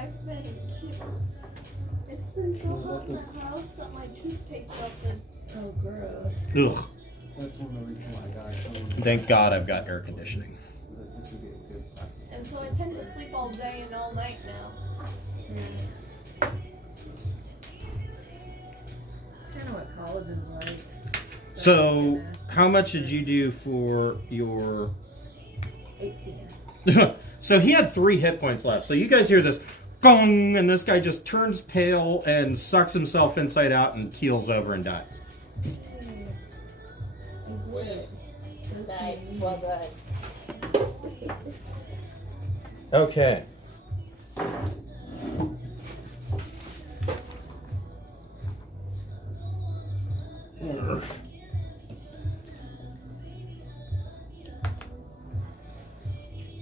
I've been. It's been so hot in the house that my toothpaste melted. Oh, gross. Ugh. That's one of the reasons why I got Thank God I've got air conditioning. this would be a good practice. And so I tend to sleep all day and all night now. Kind of what college is like. So, how much did you do for your... 18. So he had 3 hit points left. So you guys hear this gong, and this guy just turns pale and sucks himself inside out and keels over and dies. Nice, well done. Okay.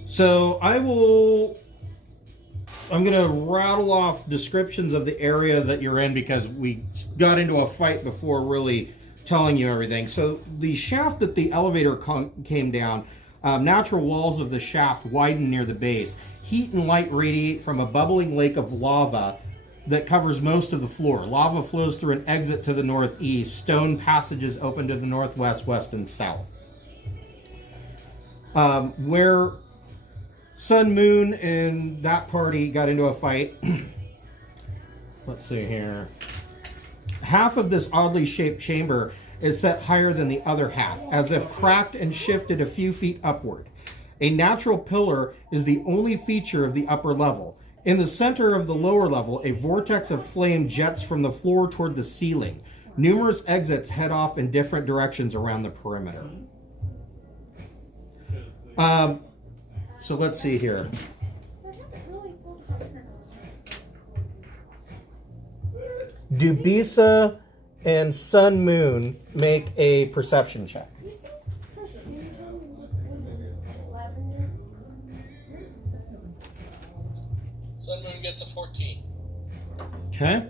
So I'm going to rattle off descriptions of the area that you're in because we got into a fight before really telling you everything. So the shaft that the elevator came down, natural walls of the shaft widen near the base. Heat and light radiate from a bubbling lake of lava that covers most of the floor. Lava flows through an exit to the northeast. Stone passages open to the northwest, west, and south. Where Sun, Moon, and that party got into a fight. Let's see here. Half of this oddly shaped chamber is set higher than the other half, as if cracked and shifted a few feet upward. A natural pillar is the only feature of the upper level. In the center of the lower level, a vortex of flame jets from the floor toward the ceiling. Numerous exits head off in different directions around the perimeter. So let's see here. Dubisa and Sun Moon make a perception check. Sun Moon gets a 14. Okay.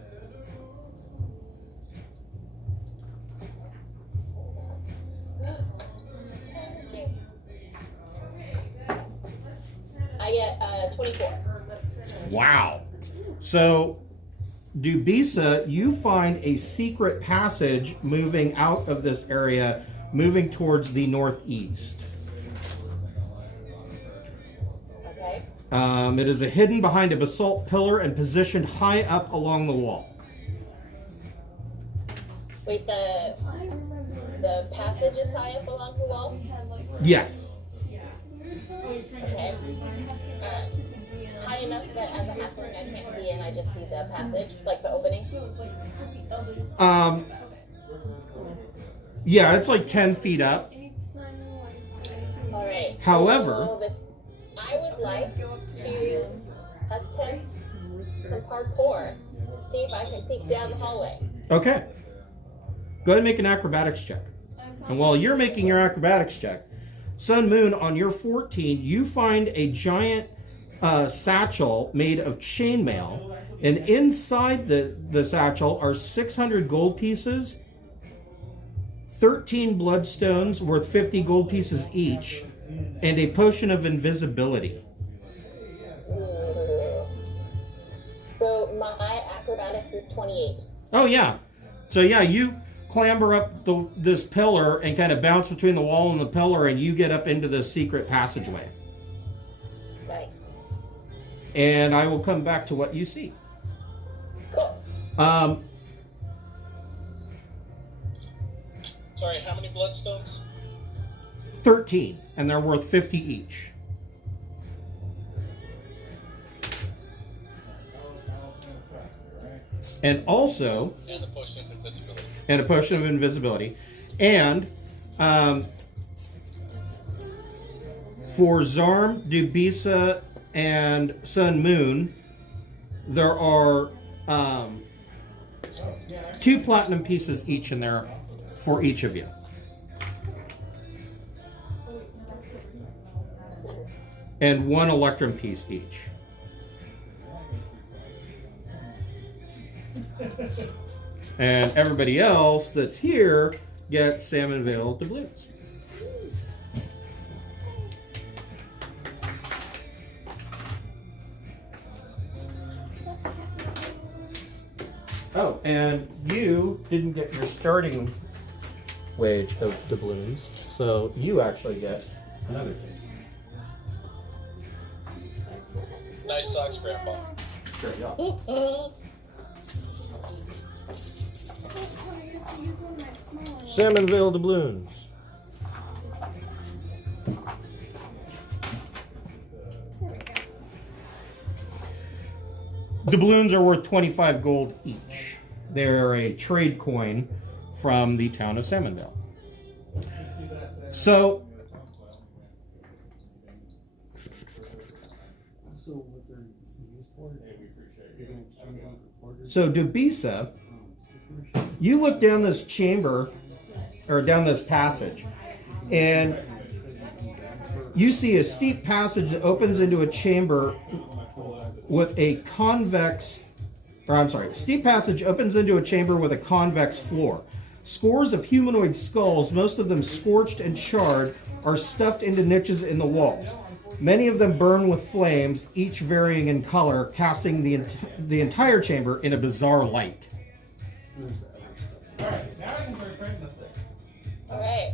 I get 24. Wow. So, Dubisa, you find a secret passage moving out of this area, moving towards the northeast. Okay. It is hidden behind a basalt pillar and positioned high up along the wall. Wait, the passage is high up along the wall? Yes. Okay. High enough that as a halfling I can't see and I just see the passage, like the opening? Yeah, it's like 10 feet up. Alright. However, I would like to attempt some parkour. See if I can peek down the hallway. okay. Go ahead and make an acrobatics check. And while you're making your acrobatics check, Sun Moon, on your 14, you find a giant satchel made of chainmail, and inside the satchel are 600 gold pieces, 13 bloodstones worth 50 gold pieces each, and a potion of invisibility. So my acrobatics is 28. Oh yeah. So yeah, you clamber up this pillar and kind of bounce between the wall and the pillar, and you get up into the secret passageway. Nice. And I will come back to what you see. Cool. Sorry, how many bloodstones? 13, and they're worth 50 each. And also, And the potion of invisibility. and a potion of invisibility. And for Zarm, Dubisa, and Sun Moon, there are 2 platinum pieces each in there for each of you. And 1 electrum piece each. And everybody else that's here gets salmon veil doubloons. Oh, and you didn't get your starting wage of doubloons, so you actually get another thing. Nice socks, Grandpa. Sure, yeah. Salmonville doubloons. Doubloons are worth 25 gold each. They're a trade coin from the town of Salmonville. So, Dubisa, you look down this chamber, or down this passage, and you see a steep passage that opens into a chamber with a steep passage opens into a chamber with a convex floor. Scores of humanoid skulls, most of them scorched and charred, are stuffed into niches in the walls. Many of them burn with flames, each varying in color, casting the entire chamber in a bizarre light. Alright, now I can start printing this thing. Alright.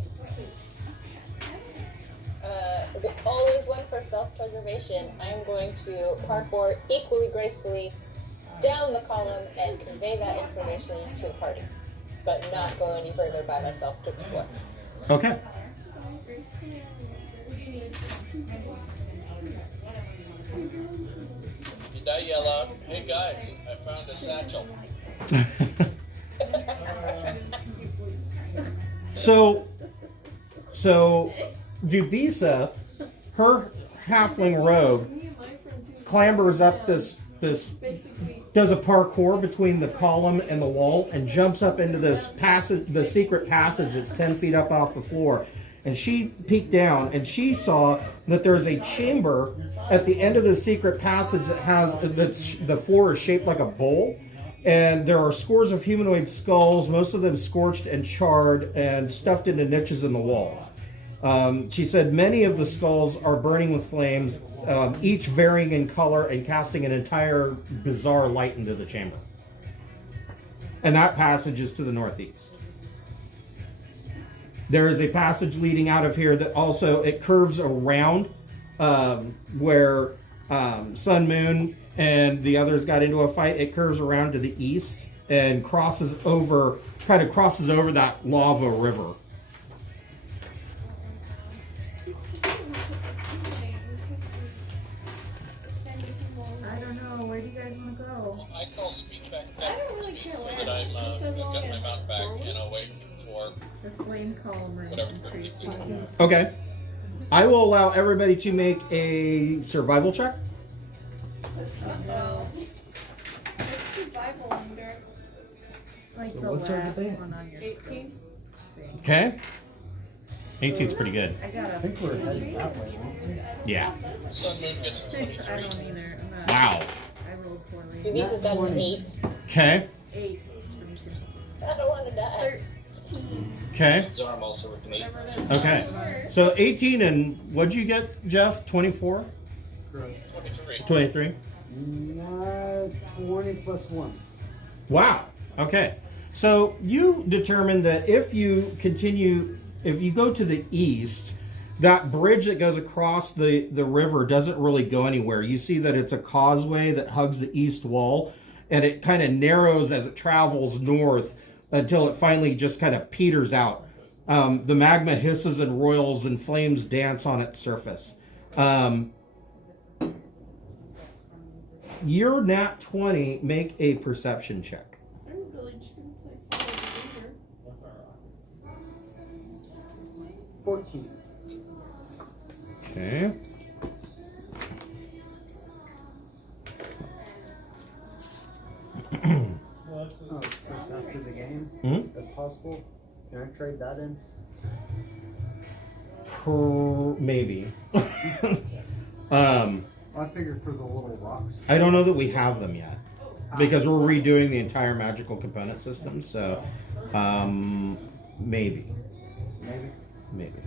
Always one for self-preservation. I'm going to parkour equally gracefully down the column and convey that information to the party, but not go any further by myself to explore. Okay. Did I yell out, "Hey guys, I found a satchel"? So Dubisa, her halfling rogue, clambers up this does a parkour between the column and the wall and jumps up into this passage, the secret passage that's 10 feet up off the floor. And she peeked down and she saw that there's a chamber at the end of the secret passage the floor is shaped like a bowl. And there are scores of humanoid skulls, most of them scorched and charred and stuffed into niches in the walls. She said many of the skulls are burning with flames, each varying in color and casting an entire bizarre light into the chamber. And that passage is to the northeast. There is a passage leading out of here that also, it curves around where Sun Moon and the others got into a fight. It curves around to the east and crosses over that lava river. I don't know. Where do you guys want to go? Well, I call speed back I don't really speed care so where, that I'm just as long got my as mount back forward. and I'll wait for The flame column range whatever is the pretty thing's sweet. doing. Okay. I will allow everybody to make a survival check. Uh-oh. What's survival under? Like So the what's our last debate? one on your 18? thing. Okay. 18's pretty good. I got I a. think we're heading that way, aren't we? Yeah. Sun Moon gets a I 23. don't either. I'm not. Wow. I rolled poorly. Dubisa's got an 8. Okay. 8. I don't want to die. 13. Okay. Zarm also with an 8. Whatever it is. Okay. So 18 and what'd you get, Jeff? 24? Correct. 23. 23? 20 plus 1. Wow. Okay. So you determined that if you go to the east, that bridge that goes across the river doesn't really go anywhere. You see that it's a causeway that hugs the east wall, and it kind of narrows as it travels north until it finally just kind of peters out. The magma hisses and roils and flames dance on its surface. Your nat 20, make a perception check. I'm really just gonna play forward here. 14. Okay. Oh, just after the game, Hmm? if possible. Can I trade that in? Maybe. I figured for the little rocks. I don't know that we have them yet because we're redoing the entire magical component system. So, maybe. Maybe?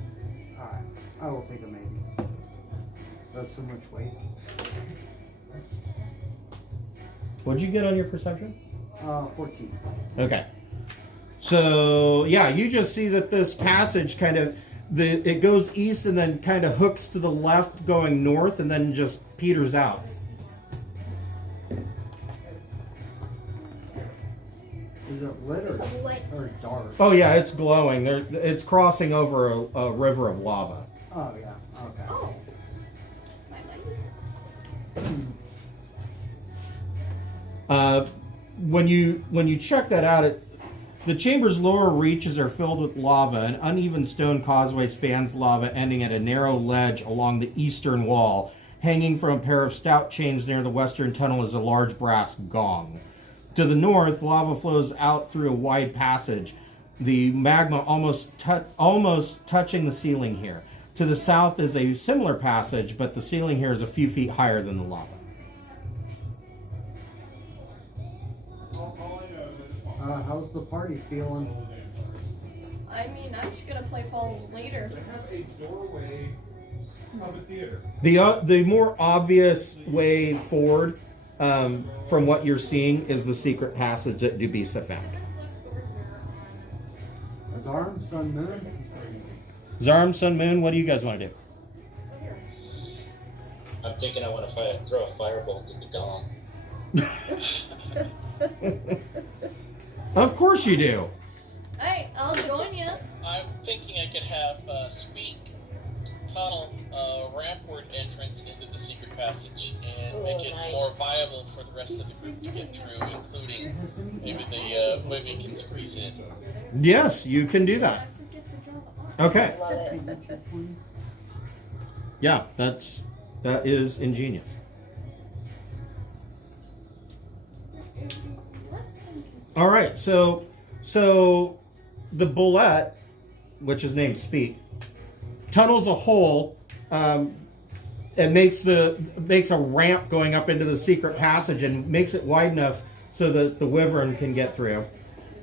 Alright. I will take a maybe. That's so much weight. What'd you get on your perception? 14. Okay. So yeah, you just see that this passage kind of it goes east and then kind of hooks to the left, going north, and then just peters out. Is it lit or dark? Oh yeah, it's glowing. It's crossing over a river of lava. Oh yeah. Okay. Oh. My light is When you check that out, the chamber's lower reaches are filled with lava. An uneven stone causeway spans lava, ending at a narrow ledge along the eastern wall. Hanging from a pair of stout chains near the western tunnel is a large brass gong. To the north, lava flows out through a wide passage, the magma almost touching the ceiling here. To the south is a similar passage, but the ceiling here is a few feet higher than the lava. How's the party feeling? I mean, I'm just gonna play Falls later. They have a doorway of a theater. The more obvious way forward from what you're seeing is the secret passage that Dubisa found. Zarm, Sun, Moon? Zarm, Sun, Moon, what do you guys want to do? I'm thinking I want to throw a firebolt at the gong. Of course you do. Hey, I'll join you. I'm thinking I could have Speak tunnel rampward entrance into the secret passage and make it nice. more viable for the rest of the group to get through, including maybe the Livy can squeeze in. Yes, you can do that. I forget to draw the arc. Okay. Love it. Yeah, that is ingenious. All right, so the bullet, which is named Speak, tunnels a hole and makes a ramp going up into the secret passage and makes it wide enough so that the wyvern can get through.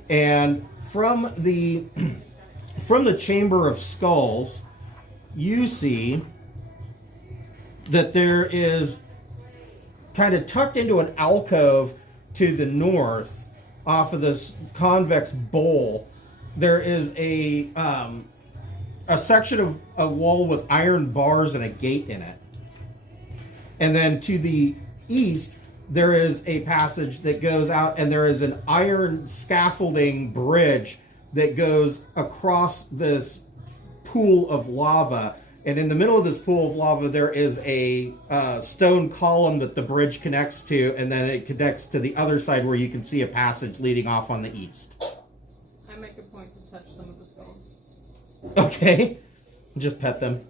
And from the Chamber of Skulls, you see that there is kind of tucked into an alcove to the north, off of this convex bowl, there is a section of a wall with iron bars and a gate in it. And then to the east, there is a passage that goes out, and there is an iron scaffolding bridge that goes across this pool of lava. And in the middle of this pool of lava, there is a stone column that the bridge connects to, and then it connects to the other side where you can see a passage leading off on the east. I make a point to touch some of the skulls. Okay. Just pet them.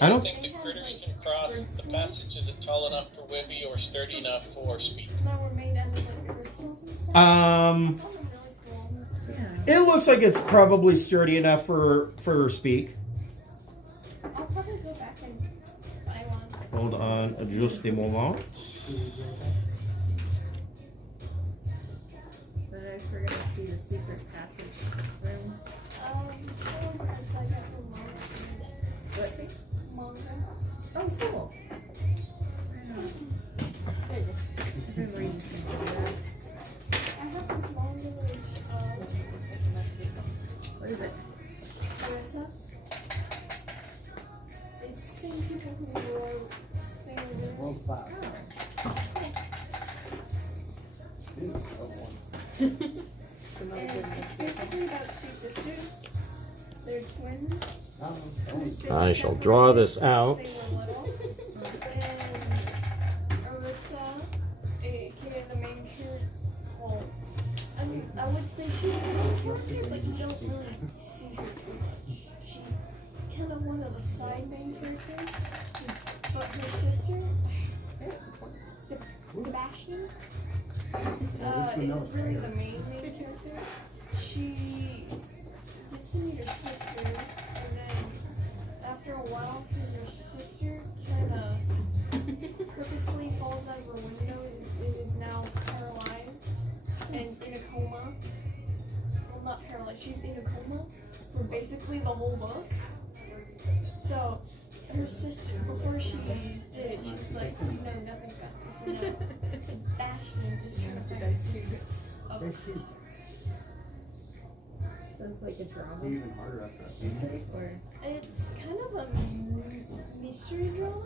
I don't... think the critters can cross. The passage isn't tall enough for Wibby or sturdy enough for Speak. It looks like it's probably sturdy enough for Speak. I'll probably go back and buy one. Hold on, just a moment. But I forgot to see the secret passage room. Because I got the manga. What thing? Manga. Oh, cool. I know. There you go. I've been reading some of that. I have this manga which, What is it? Marissa. It's the same people who wrote Sailor Moon. World 5. This is a one. And it's basically about two sisters. They're twins. I shall draw this out. They were little. And Arissa, aka the main character, well, I would say she's the main character, but you don't really see her too much. She's kind of one of the side main characters. But her sister, Sebastian, is really the main character. She gets to meet her sister, and then after a while, her sister kind of purposely falls out of her window and is now paralyzed and in a coma. Well, not paralyzed, she's in a coma for basically the whole book. So her sister, before she did it, she's like, you know nothing about this. And now Ashton is trying to find the secrets of her sister. So it's like a drama. Even harder after that. Or It's kind of a mystery drama.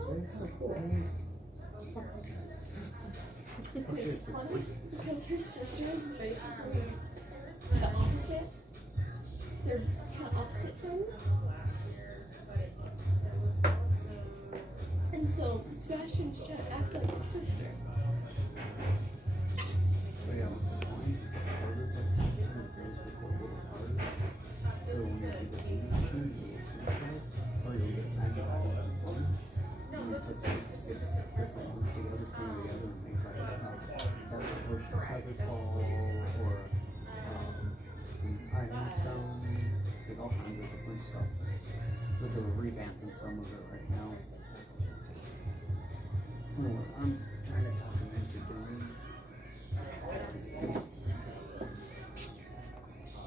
It's funny because her sister is basically the opposite. They're kind of opposite twins. And so Sebastian's trying to act like her sister. But yeah, the line harder, but it goes with a little harder. So when you do the finishing, you will or you'll get back all at once. And it's like get this one so the other thing together and make like a push or feather fall or iron stone. There's all kinds of different stuff. But they're revamping some of it right now. I'm trying to talk them into doing.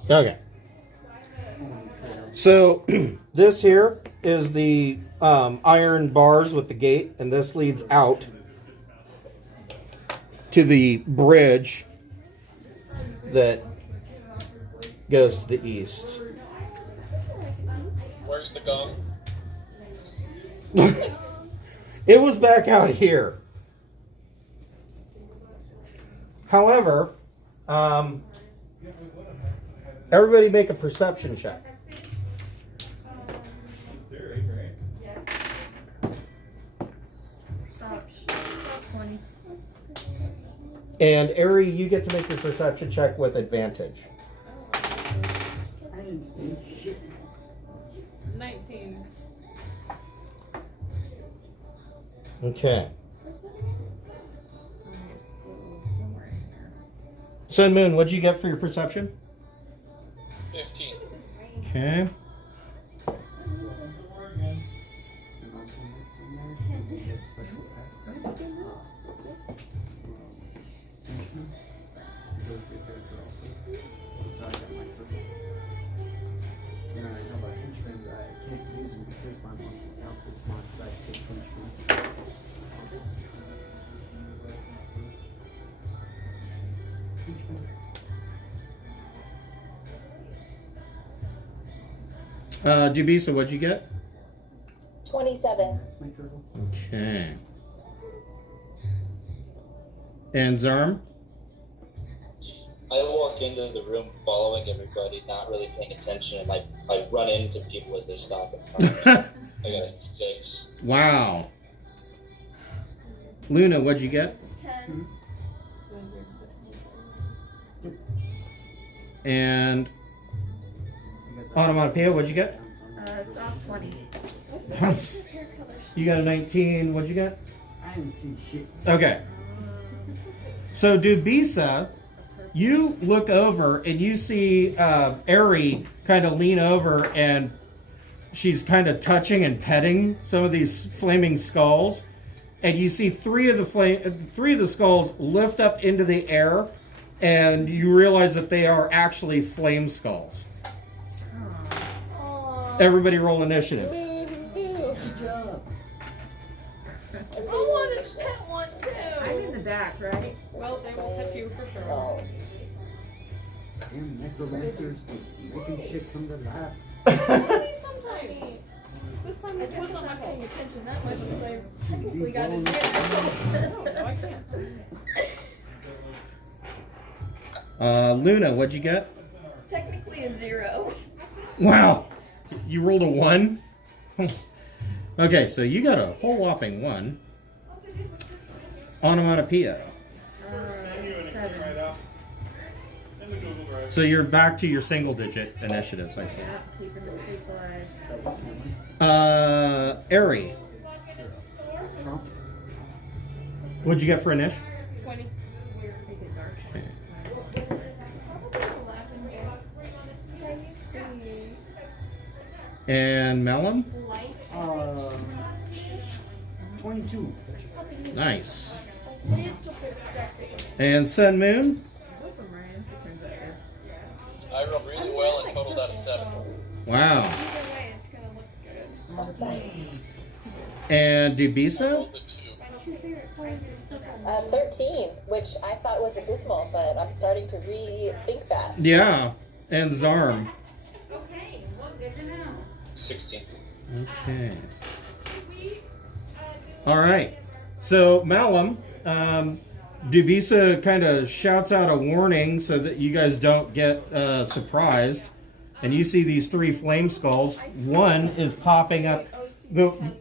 Okay. So this here is the iron bars with the gate, and this leads out to the bridge that goes to the east. Where's the gong? It was back out here. However, everybody make a perception check. stop. 20. And Ari, you get to make your perception check with advantage. I didn't see shit. 19. Okay. On your school, somewhere in there. Sun Moon, what'd you get for your perception? 15. Okay. And also next in there, you get special packs. Goes to your character also. So I got my purple. And I know about henchmen, but I can't use them because my monkey counts as my sidekick henchman. Dubisa, what'd you get? 27. My turtle. Okay. And Zarm? I walk into the room following everybody, not really paying attention, and I run into people as they stop and comment. I got a 6. Wow. Luna, what'd you get? 10. And Onomatopoeia, what'd you get? Soft 20. Nice. You got a 19. What'd you get? I didn't see shit. Okay. So, Dubisa, you look over and you see Ari kind of lean over and she's kind of touching and petting some of these flaming skulls. And you see three of the skulls lift up into the air, and you realize that they are actually flame skulls. Aww. Everybody roll initiative. Good job. I wanted to pet one I'm in too. the back, right? Well, they will pet you for sure. Oh. Damn necromancers making shit come to life. Maybe sometimes. This time I I guess wasn't I'm not okay. paying attention that much because I technically got a 0. No, I can't. Luna, what'd you get? Technically a 0. Wow. You rolled a 1? Okay, so you got a whole whopping 1. Onomatopoeia. 7. So you're back to your single digit initiatives, I see. Yeah, keeping the streak alive. Ari, Trump. what'd you get for Inish? 20. Make it dark. Probably 11. Because I used And Melon? the light. 22. Nice. A little bit darker. And Sun Moon? Hope I'm right. It turns out good. I rolled really well and totaled out a 7. Wow. Either way, it's gonna look good. And I Dubisa? rolled a 2. My two favorite colors is purple. 13, which I thought was abysmal, but I'm starting to rethink that. Yeah. And Zarm. Okay, well, good to know. 16. Okay. All right. So Malum, Dubisa kind of shouts out a warning so that you guys don't get surprised, and you see these 3 flame skulls. One is popping up.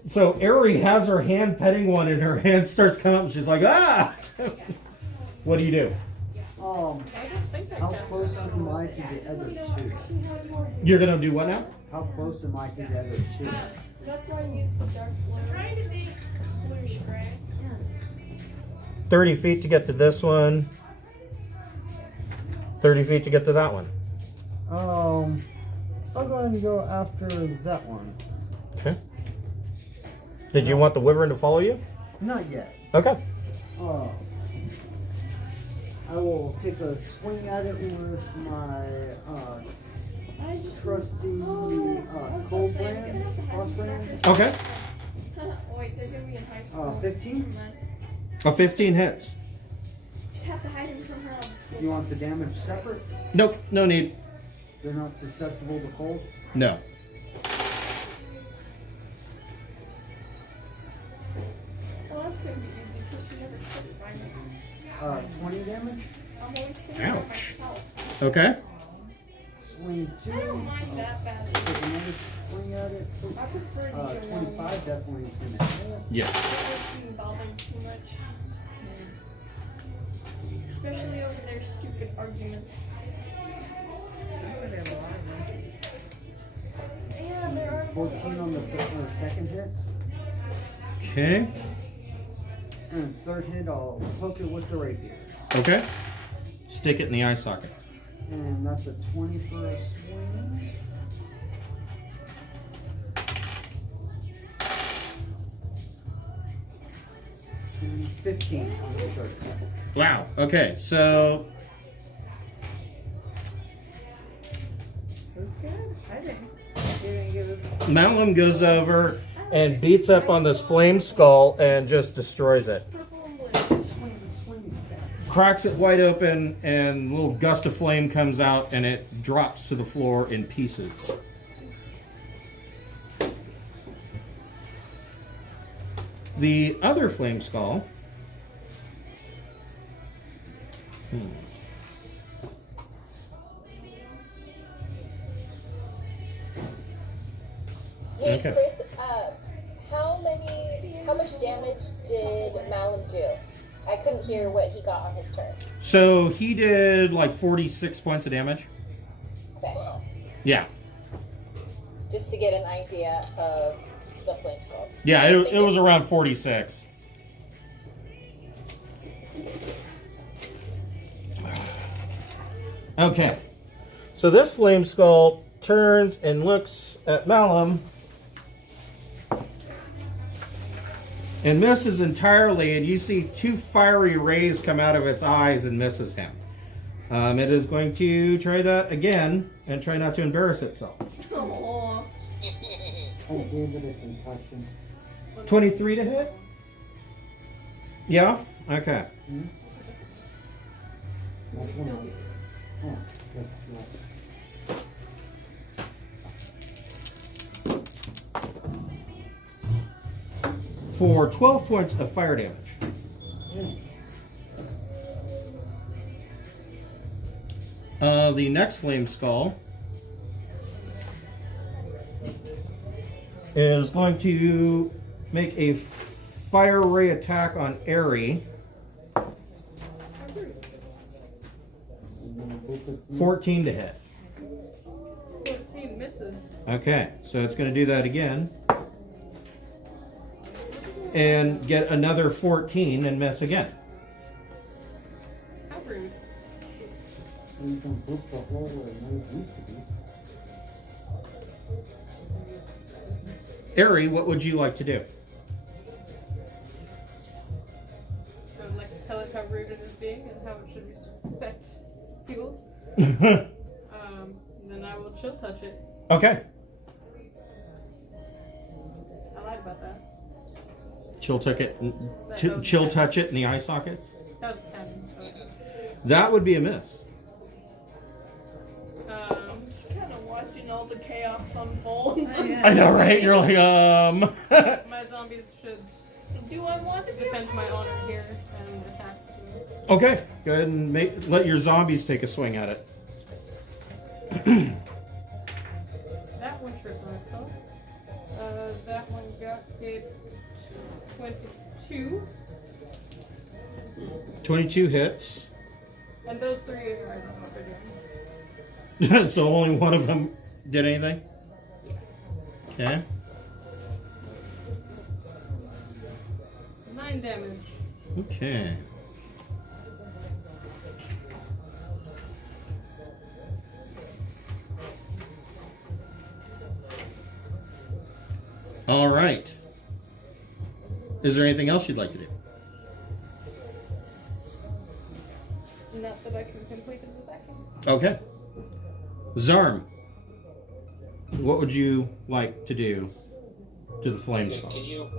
So Ari has her hand petting one, and her hand starts coming up. And she's like, "Ah!" What do you do? How close am I to the other 2? You're gonna do what now? How close am I to the other 2? That's why I use the dark blue. Bluish gray. 30 feet to get to this one. 30 feet to get to that one. I'll go ahead and go after that one. Okay. Did you want the wyvern to follow you? Not yet. Okay. I will take a swing at it with my I just. trusty cold brand, cross brand. Okay. Wait, they're gonna be in high school. 15? Never mind. A 15 hits. Just have to hide him from her on the school. You want the damage separate? Nope, no need. They're not susceptible to cold? No. Well, that's gonna be easy because she never sits by me. 20 damage? I'm always sitting by Ouch. myself. Okay. Swing 2. I don't mind that bad. Take another swing at it. I prefer the other 25 definitely is going to hit. Yeah. I don't like being bothered too much. Especially over their stupid arguments. Yeah, there are 14 on the second hit. Okay. And third hit, I'll poke it with the rapier. Okay. Stick it in the eye socket. And that's a 20 for a swing. And 15 on the third hit. Wow. Okay, so That's good. I think. You didn't give us. Malum goes over and beats up on this flame skull and just destroys it. purple and blue. Swing staff. Cracks it wide open, and a little gust of flame comes out, and it drops to the floor in pieces. The other flame skull. Hey, Okay. Chris, how much damage did Malum do? I couldn't hear what he got on his turn. So he did like 46 points of damage. Okay. Yeah. Just to get an idea of the flame skulls. Yeah, it was around 46. Okay. So this flame skull turns and looks at Malum and misses entirely, and you see 2 fiery rays come out of its eyes and misses him. It is going to try that again and try not to embarrass itself. Aw. I gave it a concussion. 23 to hit? Yeah? Okay. That's one of them. Oh, good. Yeah. For 12 points of fire damage. The next flame skull is going to make a fire ray attack on Airy. 14 to hit. 14 misses. Okay, so it's going to do that again. And get another 14 and miss again. How rude. You can book the hole where it might used to be. Airy, what would you like to do? I would like to tell it how rude it is being and how it should respect people. Then I will chill touch it. Okay. I lied about that. Chill touch it. Chill touch it in the eye socket. That was 10. That would be a miss. Just kind of watching all the chaos unfold. I know, right? You're like, My zombies should Do I want to defend my honor here and attack you. Okay, go ahead and let your zombies take a swing at it. That one tripped myself. That one got hit 22. 22 hits. And those three, I don't know what they're doing. So only one of them did anything? Okay. 9 damage. Okay. All right. Is there anything else you'd like to do? Not that I can complete in a second. Okay. Zarm, what would you like to do to the flame skull? Can you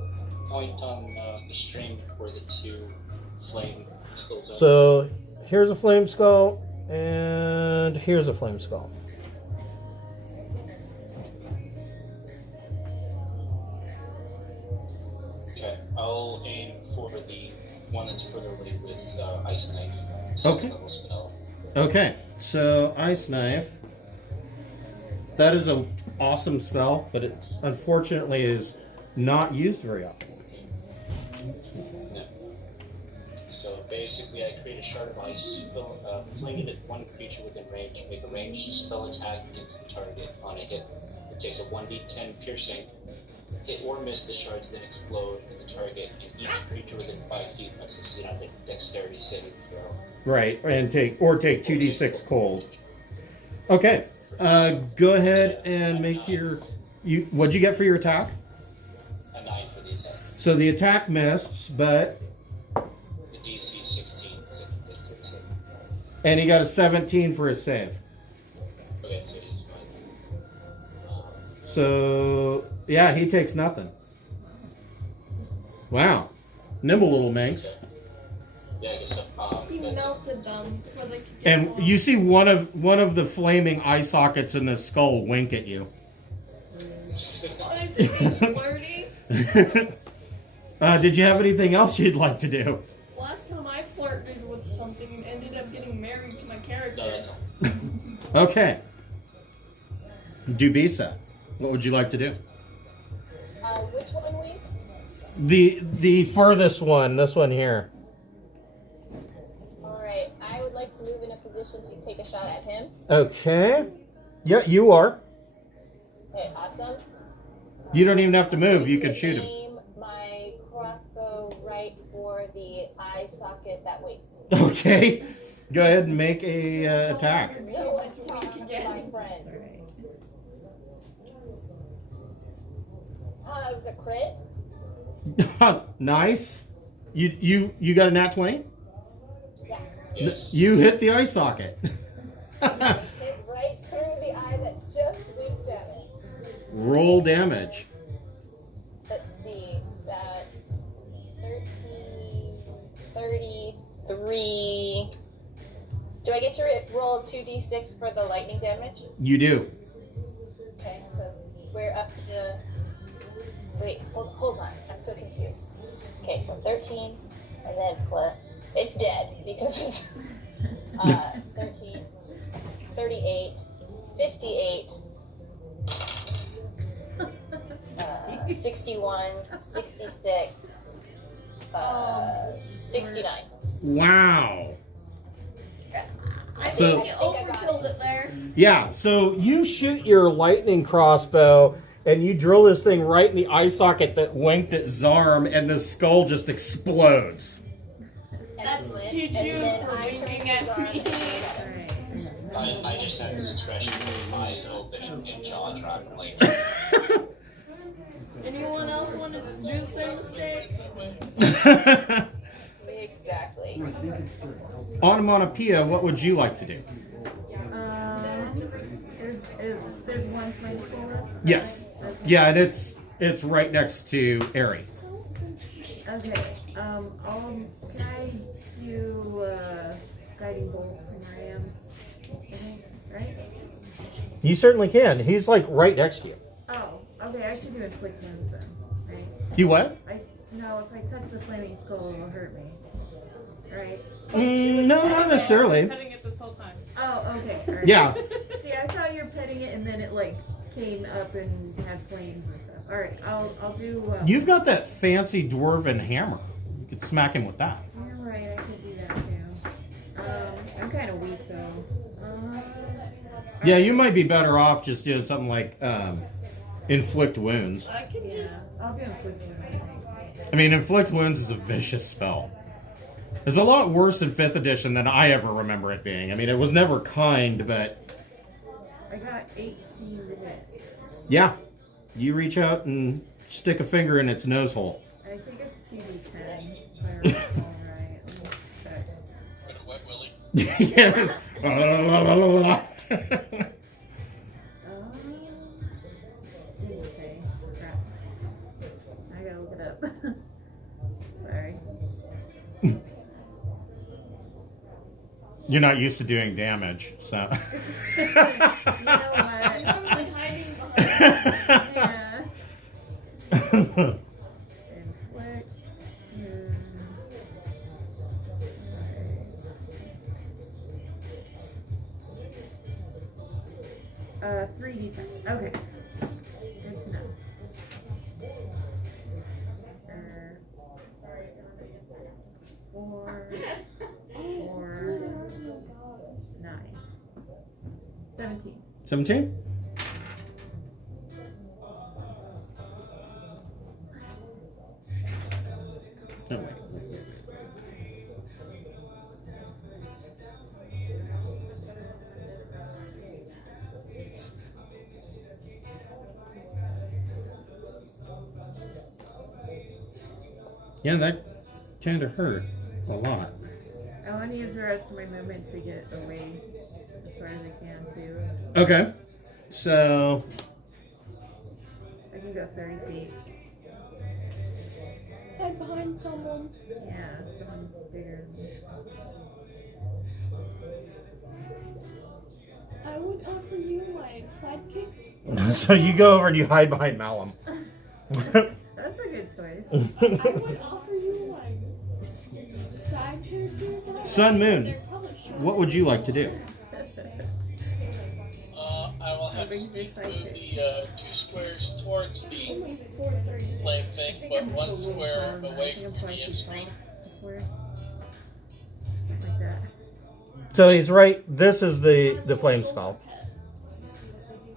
point on the stream where the two flame skulls are? So here's a flame skull, and here's a flame skull. Okay, I'll aim for the one that's further away with ice knife. Okay. Level spell. Okay, so ice knife. That is an awesome spell, but it unfortunately is not used very often. Yeah. So basically, I create a shard of ice, fling it at one creature within range, make a ranged spell attack against the target. On a hit, it takes a 1d10 piercing. Hit or miss the shards, then explode in the target, and each creature within 5 feet must succeed on a dexterity saving throw. Right, and take 2d6 cold. Okay, go ahead and make your. What'd you get for your attack? A 9 for the attack. So the attack missed, but The DC is 16, so it's 37. and he got a 17 for his save. Okay, so he's fine. So yeah, he takes nothing. Wow, nimble little minx. Yeah, I guess so. He That's it. melted them before they could get And off. you see one of the flaming eye sockets in the skull wink at you. Is it being flirty? Did you have anything else you'd like to do? Last time I flirted with something and ended up getting married to my character. No, that's all. Okay. Dubisa, what would you like to do? Which one, wait? The furthest one, this one here. Alright, I would like to move in a position to take a shot at him. Okay. Yeah, you are. Okay, awesome. You don't even have to move. I'm You going can to shoot him. aim my crossbow right for the eye socket that waits. Okay. Go ahead and make a attack. No one talk to my friend. It was a crit. Nice. You got a nat 20? Yeah. Yes. You hit the eye socket. Hit right through the eye that just winked at me. Roll damage. Let's see, that 13, 33. Do I get to roll 2d6 for the lightning damage? You do. Okay, so we're up to. Wait, hold on. I'm so confused. Okay, so 13, and then plus. It's dead because it's 13, 38, 58. 61, 66, 69. Wow. I So- think you overkilled it there. Yeah, so you shoot your lightning crossbow and you drill this thing right in the eye socket that winked at Zarm, and the skull just explodes. That's Excellent. too And June then for I turn winking to at Zarm me. and say, I just had this expression with eyes open and jaw dropped, like. Anyone else want to do the same mistake? exactly. Onomatopoeia, what would you like to do? There's one flamethrower. Yes. Yeah, and it's right next to Airy. Okay. Can I do guiding bolt from where I am? I think, right? You certainly can. He's like right next to you. Oh, okay. I should do inflict wounds then, right? You what? No, if I touch the flaming skull, it'll hurt me. Right? No, not necessarily. Petting it this whole time. Oh, okay. All right. Yeah. See, I thought you were petting it, and then it like came up and had flames and stuff. All right, I'll do. You've got that fancy dwarven hammer. You could smack him with that. You're right. I could do that too. I'm kind of weak though. Yeah, you might be better off just doing something like inflict wounds. I can just. I'll do inflict wounds. I mean, inflict wounds is a vicious spell. It's a lot worse in 5th edition than I ever remember it being. I mean, it was never kind, but I got 18 to hit. yeah, you reach out and stick a finger in its nose hole. I think it's 2d10. If I recall right. Let me check. Bit of wet willy. Yes. Didn't say. Crap. I gotta look it up. Sorry. You're not used to doing damage, so. You know what? I'm like hiding behind. Yeah. Inflict. Alright. 3d10. Okay. Good to know. 4, 9. 17. 17? Oh, wait. Yeah, that kind of hurt a lot. I want to use the rest of my movement to get away as far as I can, too. Okay. So, I can go 30 feet. Hide behind someone. Yeah, someone bigger than me. I would offer you my sidekick. so you go over and you hide behind Malum. That's a good choice. I would offer you my side character. Sun Moon, They're probably short. what would you like to do? I will have brings your Speak move sidekick. the 2 squares towards the Only 4:30. flame I thing, think but I'm 1 still square really far, away I think I'm from 5 the end feet screen. tall, I swear. Something like that. So he's right. This is the flame spell.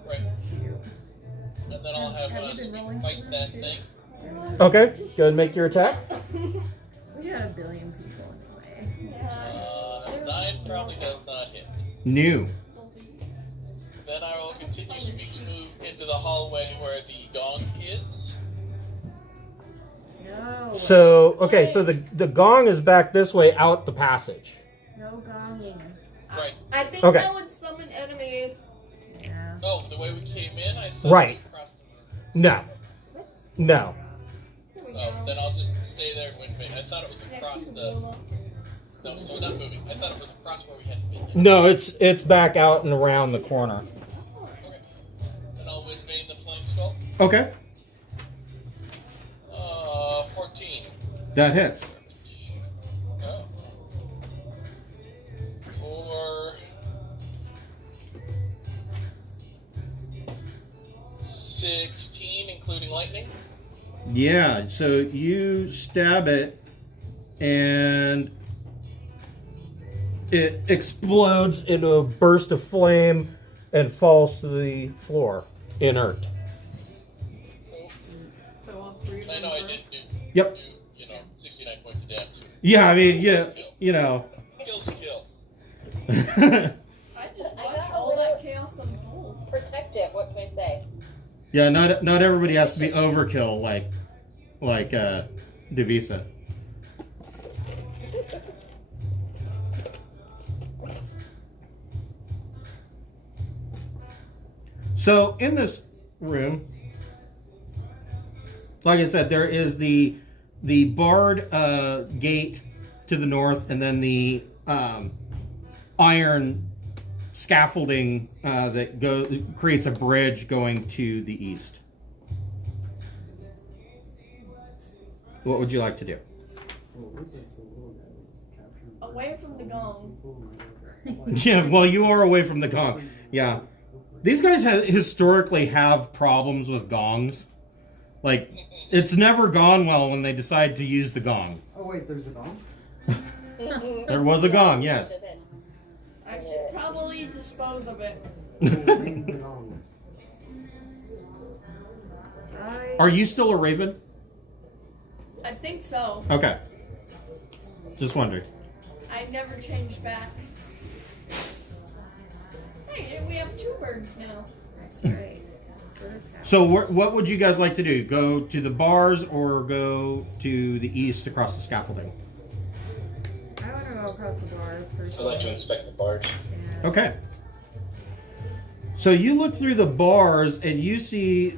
Right. And then I'll have Have you been Speak rolling fight for that that, thing. Okay, go ahead and make your attack. We got a billion people anyway. 9 probably does not hit. New. Then I will continue Speak's move into the hallway where the gong is. No. So, okay, so the gong is back this way out the passage. No gonging. Right. I think Okay. that would summon enemies. Yeah. Oh, the way we came in, I thought Right. it was across the room. No. No. Here we Oh, go. then I'll just stay there and wait. I thought it was Next across to the. Willow. No, so we're not moving. I thought it was across where we had to be. No, it's back out and around the corner. Okay. Then I'll wind vein the flame skull. Okay. 14. That hits. Oh. For 16, including lightning. Yeah, so you stab it and it explodes into a burst of flame and falls to the floor, inert. So all 3 of I them know I were- did do, Yep. 69 points of damage. Yeah, I mean, yeah, you know. Kill's a kill. I just I watched got a all little- that chaos unfold. Protective, what can I say? Yeah, not everybody has to be overkill like Devisa. So in this room, like I said, there is the barred gate to the north, and then the iron scaffolding that creates a bridge going to the east. What would you like to do? Away from the gong. Yeah, well, you are away from the gong. Yeah. These guys historically have problems with gongs. Like, it's never gone well when they decide to use the gong. Oh wait, there's a gong? There was a gong, yes. I should probably dispose of it. Ring the gong. Are you still a raven? I think so. Okay. Just wondering. I never changed back. Hey, we have 2 birds now. That's right. So what would you guys like to do? Go to the bars or go to the east across the scaffolding? I want to go across the bars first. I'd like to inspect the barge. Yeah. Okay. So you look through the bars and you see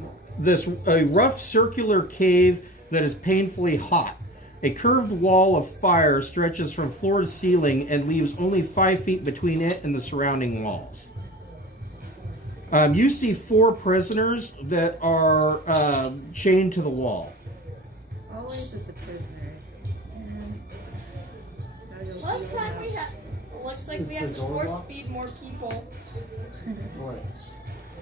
a rough circular cave that is painfully hot. A curved wall of fire stretches from floor to ceiling and leaves only 5 feet between it and the surrounding walls. You see 4 prisoners that are chained to the wall. Always with the prisoners. Last time we had. Looks like Is we the have to door force locked? feed more people. What?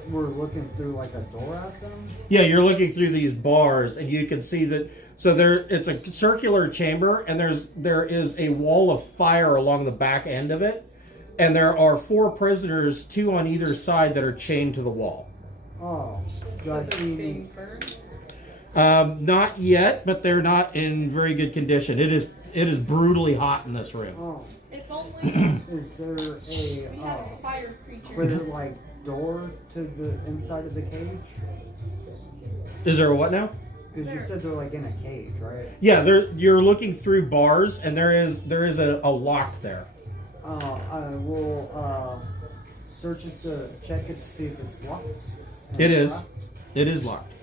We're looking through like a door at them? Yeah, you're looking through these bars, and you can see that. So it's a circular chamber, and there is a wall of fire along the back end of it, and there are 4 prisoners, 2 on either side, that are chained to the wall. Oh, do I see? Not yet, but they're not in very good condition. It is brutally hot in this room. Oh, If only is there we had a a fire creature. clear like door to the inside of the cage? Is there a what now? Because you said they're like in a cage, right? Yeah, you're looking through bars, and there is a lock there. I will search it to check it to see if it's locked. It is. It is locked.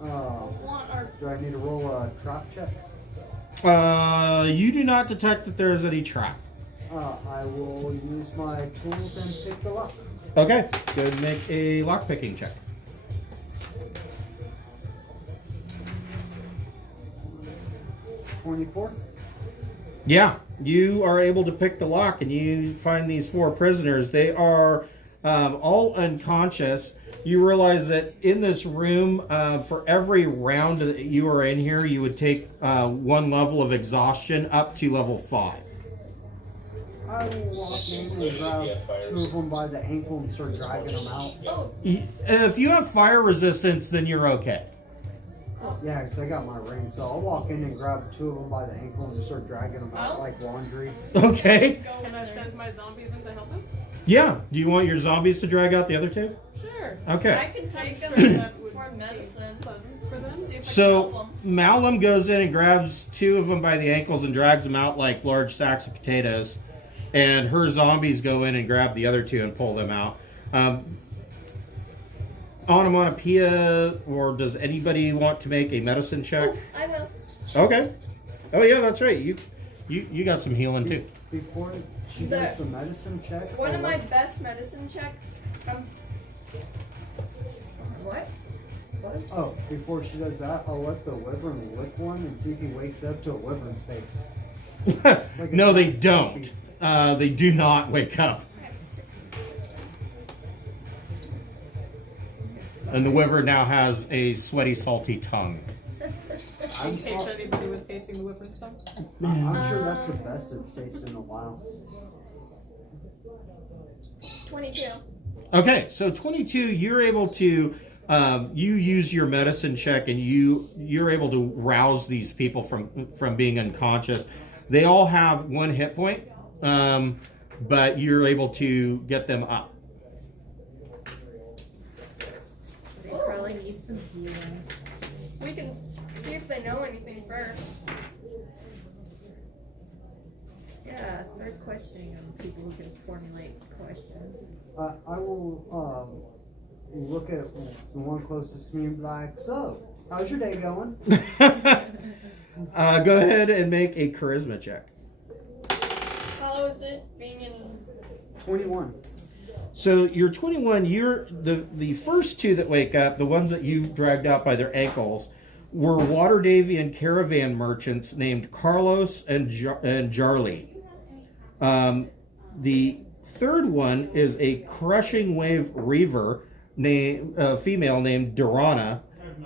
Want our Do I need to roll a trap check? You do not detect that there is any trap. I will use my tools and pick the lock. Okay, go ahead and make a lock picking check. 24. Yeah, you are able to pick the lock, and you find these 4 prisoners. They are all unconscious. You realize that in this room, for every round that you are in here, you would take 1 level of exhaustion up to level 5. I will walk in and grab 2 of them by the ankle and start dragging them out. oh, If you have fire resistance, then you're okay. Yeah, because I got my ring, so I'll walk in and grab 2 of them by the ankle and just start dragging them out like laundry. Okay. Can I send my zombies in to help him? Yeah. Do you want your zombies to drag out the other 2? Sure. Okay. I can take them That would for be medicine. pleasant for them. See if I can So help them. Malum goes in and grabs 2 of them by the ankles and drags them out like large sacks of potatoes, and her zombies go in and grab the other 2 and pull them out. Onomatopoeia, or does anybody want to make a medicine check? Oh, I will. Okay. Oh yeah, that's right. You got some healing too. Before she does the medicine check, One I'll of my let- best medicine check. What? What? Oh, before she does that, I'll let the wyvern lick one and see if he wakes up to a wyvern's face. No, they don't. They do not wake up. And the wyvern now has a sweaty, salty tongue. In case anybody was tasting the wyvern stuff. I'm sure that's the best it's tasted in a while. 22. Okay, so 22, you're able to, you use your medicine check, and you're able to rouse these people from being unconscious. They all have 1 hit point, but you're able to get them up. They probably need some healing. We can see if they know anything first. Yeah, start questioning them. People who can formulate questions. I will look at the one closest to me and be like, so, how's your day going? Go ahead and make a charisma check. How is it being in? 21. So you're 21. You're the first two that wake up, the ones that you dragged out by their ankles, were Waterdavian caravan merchants named Carlos and Jarly. The third one is a crushing wave reaver female named Durana,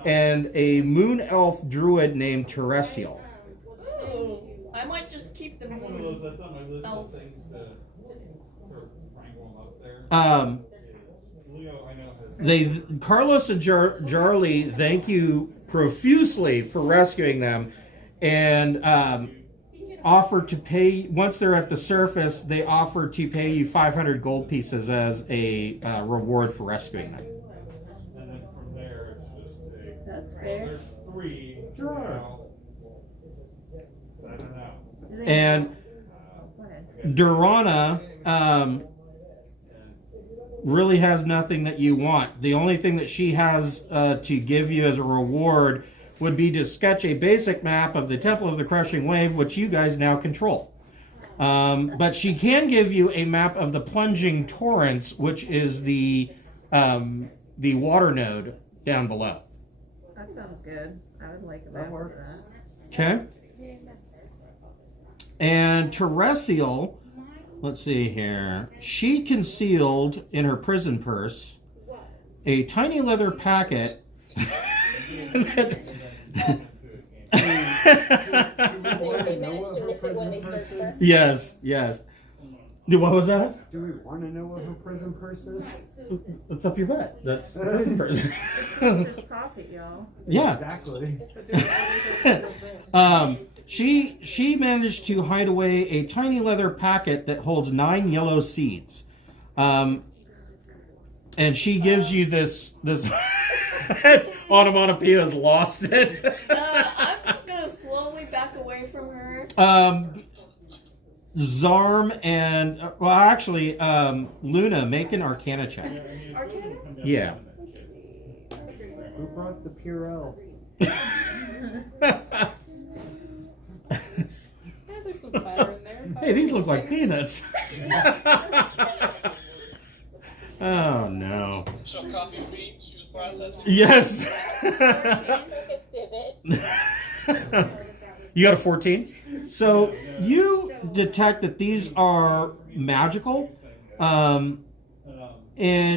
and a moon elf druid named Teresial. Ooh, I might just keep the moon elf. Carlos and Jarly thank you profusely for rescuing them, and offer to pay, once they're at the surface, they offer to pay you 500 gold pieces as a reward for rescuing them. And then from there, it's just a. That's fair. There's 3. Sure. I don't know. And Durana really has nothing that you want. The only thing that she has to give you as a reward would be to sketch a basic map of the Temple of the Crushing Wave, which you guys now control. But she can give you a map of the Plunging Torrents, which is the water node down below. That sounds good. I would like That that. works. Okay. And Teresial, let's see here. She concealed in her prison purse a tiny leather packet. They managed to miss it when they searched her. Yes. What was that? Do we want to know what her prison purse is? That's up your butt. That's prison purse. Just profit, y'all. Yeah. Exactly. She managed to hide away a tiny leather packet that holds 9 yellow seeds. And she gives you this Onomatopoeia's lost it. I'm just gonna slowly back away from her. Zarm and actually Luna, make an Arcana check. Arcana? Yeah. Let's see. Who brought the Purell? Yeah, there's some fire in there. Hey, these look like peanuts. Oh no. So coffee free, she was processing. Yes. Exhibit. You got a 14. So you detect that these are magical, and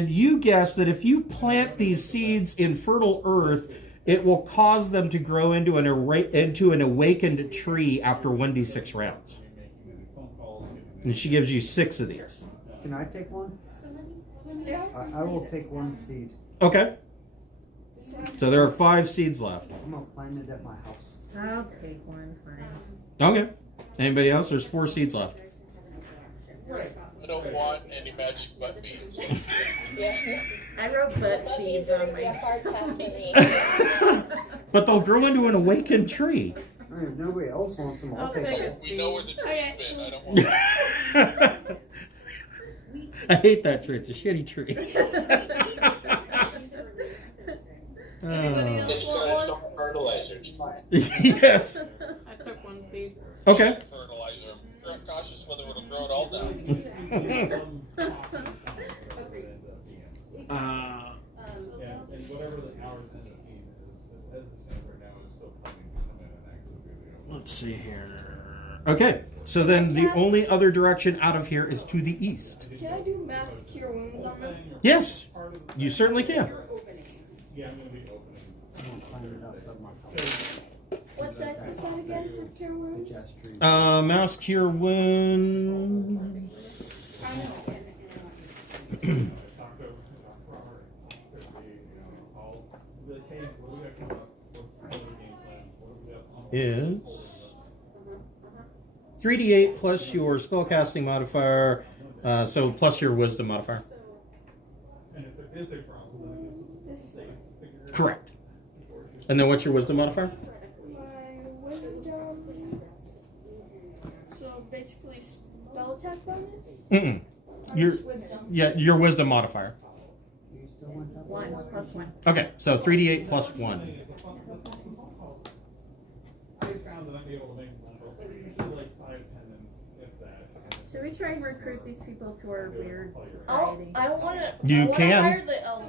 you guess that if you plant these seeds in fertile earth, it will cause them to grow into an awakened tree after 1d6 rounds. And she gives you 6 of these. Can I take one? Yeah. I will take one seed. Okay. So there are 5 seeds left. I'm going to plant it at my house. I'll take one, fine. Okay. Anybody else? There's 4 seeds left. I don't want any magic butt beans. Yeah. I wrote butt That seeds means it on would be a my. hard pass for me. But they'll grow into an awakened tree. I mean, if nobody else wants them, I'll I'll take take them. a We know where the tree's been. I don't want I hate that tree. It's a shitty tree. Anybody else It's want some fertilizer. It's fine. Yes. I took one seed. Okay. Fertilizer. I'm cautious whether it'll grow it all down. Yeah, and whatever the hours end up being as it stands right now, is still planning to come in and actually do the Let's see here. Okay. So then the only other direction out of here is to the east. Can I do mass cure wounds on them? Yes. You certainly can. Yeah, I'm going to be opening. I'm going to plant it outside my house. What's that? What's that again for cure wounds? Jazz tree. Mass cure wound. Talked over Robert. All the case, what do we got coming up? What's the game plan? What do we got on? Is 3d8 plus your spellcasting modifier, so plus your wisdom modifier. And if there is a problem, then This way. Correct. And then what's your wisdom modifier? My wisdom. So basically, spell attack bonus. Mm-mm. Your Wisdom. your wisdom modifier. You still want that? 1 plus 1. Okay, so 3d8 plus 1. rounds and I'd be able to make one, but usually like 5 tendons, if that. Should we try and recruit these people to our weird I society? want to. You can. Hire the elf.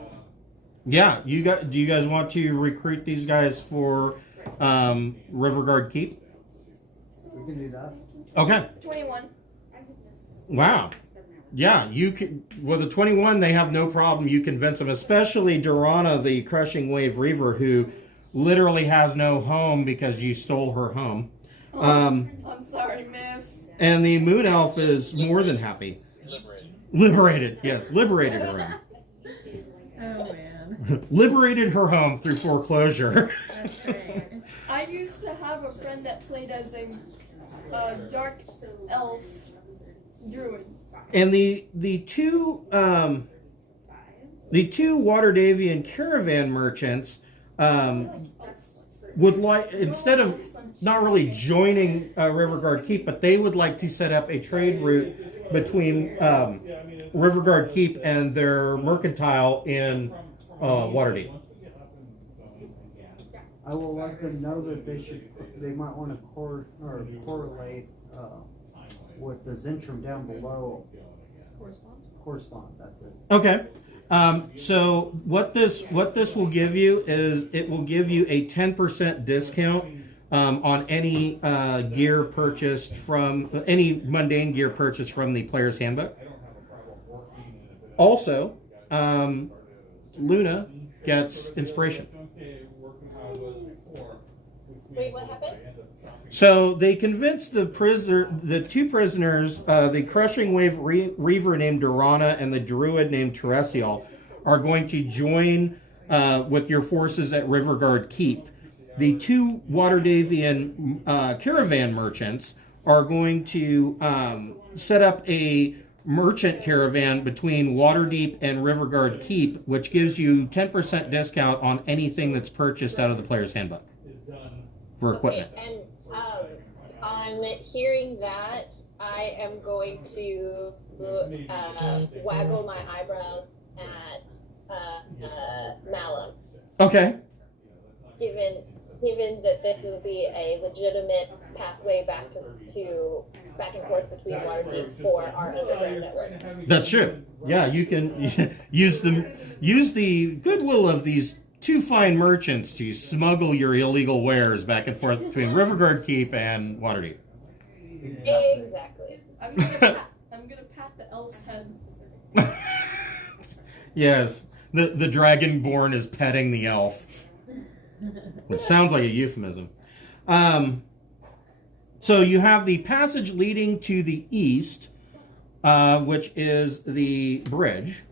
Yeah, do you guys want to recruit these guys for Riverguard Keep? We can do that. Okay. 21. Wow. Yeah, you can. With a 21, they have no problem. You convince them, especially Durana, the Crushing Wave Reaver, who literally has no home because you stole her home. I'm sorry, miss. And the Moon Elf is more than happy. Liberated, yes, liberated her home. Oh man. Liberated her home through foreclosure. That's right. I used to have a friend that played as a dark elf druid. And the two Waterdavian caravan merchants would like, instead of not really joining Riverguard Keep, but they would like to set up a trade route between Riverguard Keep and their mercantile in Waterdeep. I will let them know that they might want to correlate with the Zentrum down below. Correspond. That's it. Okay. So what this will give you is it will give you a 10% discount on any gear purchased from any mundane gear purchased from the player's handbook. Also, Luna gets inspiration. Wait, what happened? So they convinced the two prisoners, the Crushing Wave Reaver named Durana and the Druid named Teresial, are going to join with your forces at Riverguard Keep. The two Waterdavian caravan merchants are going to set up a merchant caravan between Waterdeep and Riverguard Keep, which gives you 10% discount on anything that's purchased out of the player's handbook for equipment. Okay, and on hearing that, I am going to waggle my eyebrows at Malum. Okay. Given that this will be a legitimate pathway back and forth between Waterdeep for our underground network. That's true. Yeah, you can use the goodwill of these two fine merchants to smuggle your illegal wares back and forth between Riverguard Keep and Waterdeep. Exactly. I'm gonna pat the elf's head. Yes, the dragonborn is petting the elf, which sounds like a euphemism. So you have the passage leading to the east, which is the bridge.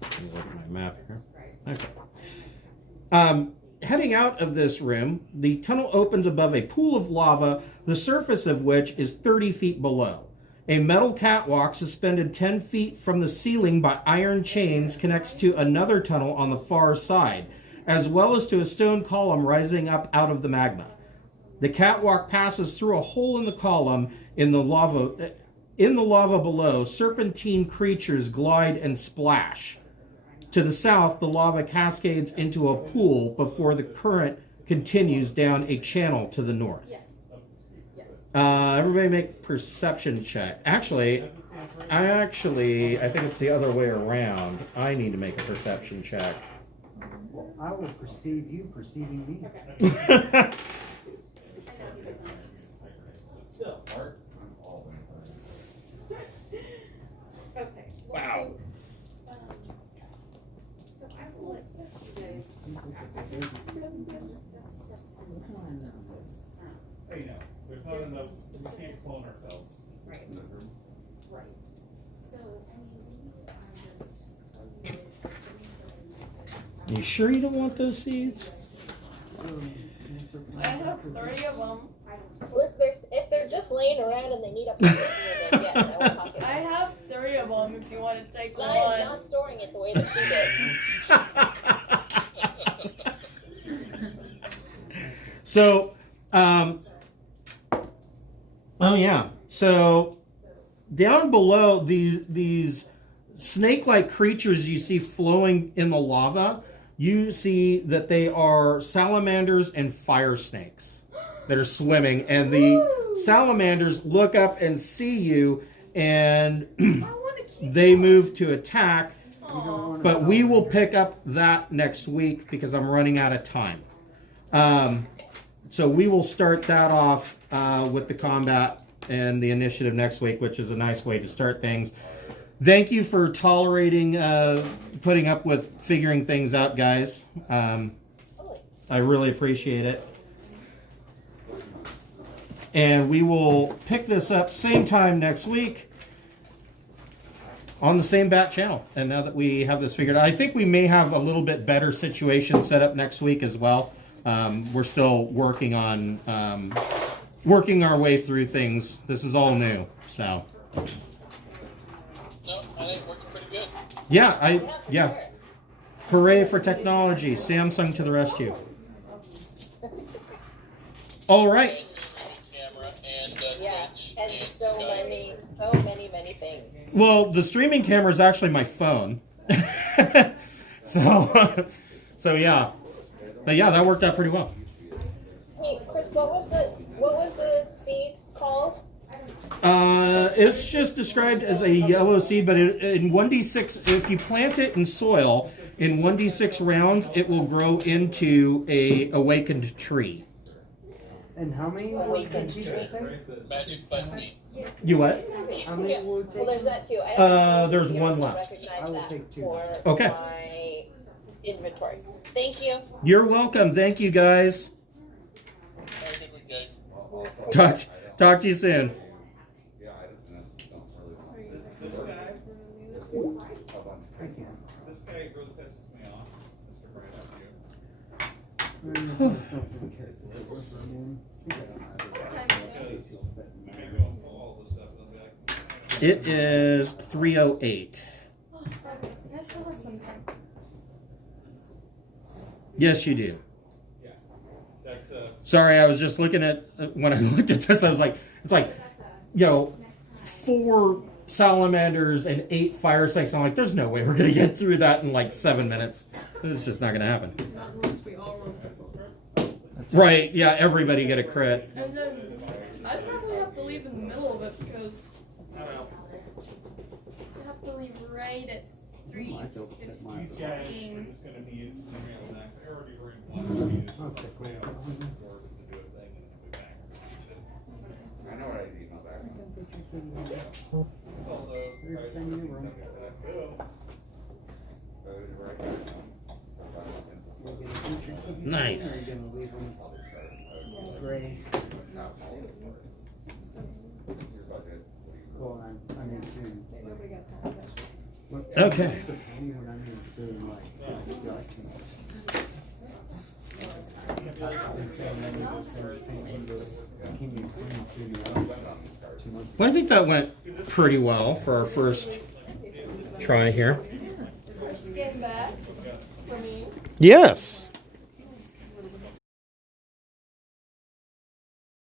Let me look at my map here. Okay. Heading out of this room, the tunnel opens above a pool of lava, the surface of which is 30 feet below. A metal catwalk suspended 10 feet from the ceiling by iron chains connects to another tunnel on the far side, as well as to a stone column rising up out of the magma. The catwalk passes through a hole in the column in the lava. In the lava below, serpentine creatures glide and splash. To the south, the lava cascades into a pool before the current continues down a channel to the north. Everybody make perception check. Actually, I think it's the other way around. I need to make a perception check. Well, I will perceive you perceiving me. Wow. Hey, no, there's not enough, we can't clone ourselves. You sure you don't want those seeds? I have 3 of them. Well, if they're just laying around and they need a pocket, then yes, I will pocket I them. have 3 of them if you want to take I am one. not storing it the way that she did. So, oh yeah. So down below, these snake-like creatures you see flowing in the lava, you see that they are salamanders and fire snakes. that are swimming, and the salamanders look up and see you, and they move to attack. But we will pick up that next week because I'm running out of time. So we will start that off with the combat and the initiative next week, which is a nice way to start things. Thank you for tolerating, putting up with figuring things out, guys. I really appreciate it. And we will pick this up same time next week on the same Bat channel. And now that we have this figured out, I think we may have a little bit better situation set up next week as well. We're still working on working our way through things. This is all new, so. No, I think it worked pretty good. Yeah. Hooray for technology. Samsung to the rescue. All right. Camera and Yeah, Twitch and so many things. Well, the streaming camera is actually my phone. so yeah. But yeah, that worked out pretty well. Hey, Chris, what was the seed called? It's just described as a yellow seed, but in 1d6, if you plant it in soil, in 1d6 rounds, it will grow into a awakened tree. And how many Awakened would you tree. take? Magic button. You what? How many Yeah. will it Well, take? there's that too. I don't There's think one you'll left. recognize I will that take two. for Okay. my inventory. Thank you. You're welcome. Thank you, guys. Have a good week, guys. Talk to you soon. I can. This guy really pisses me off. Mr. Brian, up you. I'm gonna find something careful. Maybe go and pull all this stuff and they'll be like, It is 3:08. Oh, okay. I still have some time. Yes, you do. yeah. That's Sorry, I was just looking at when I looked at this. I was like, it's like, 4 salamanders and 8 fire snakes. I'm like, there's no way we're gonna get through that in like 7 minutes. It's just not gonna happen. Not unless we all roll triple. Right? Yeah, everybody get a crit. And then I'd probably have to leave in the middle of it because I have to leave right at 3. I don't fit my. these guys are just gonna be in the real back. They're already wearing one. Okay, cool. To do a thing and be back. I know what I need my back. All those Everything in the room. Nice. Or are you gonna leave them gray? Well, I mean soon. Nobody got time. Okay. When I mean soon, like, got 2 months. I've been saying I need to send painting this King and Queen to 2 months. Well, I think that went pretty well for our first try here. First game back for me. Yes.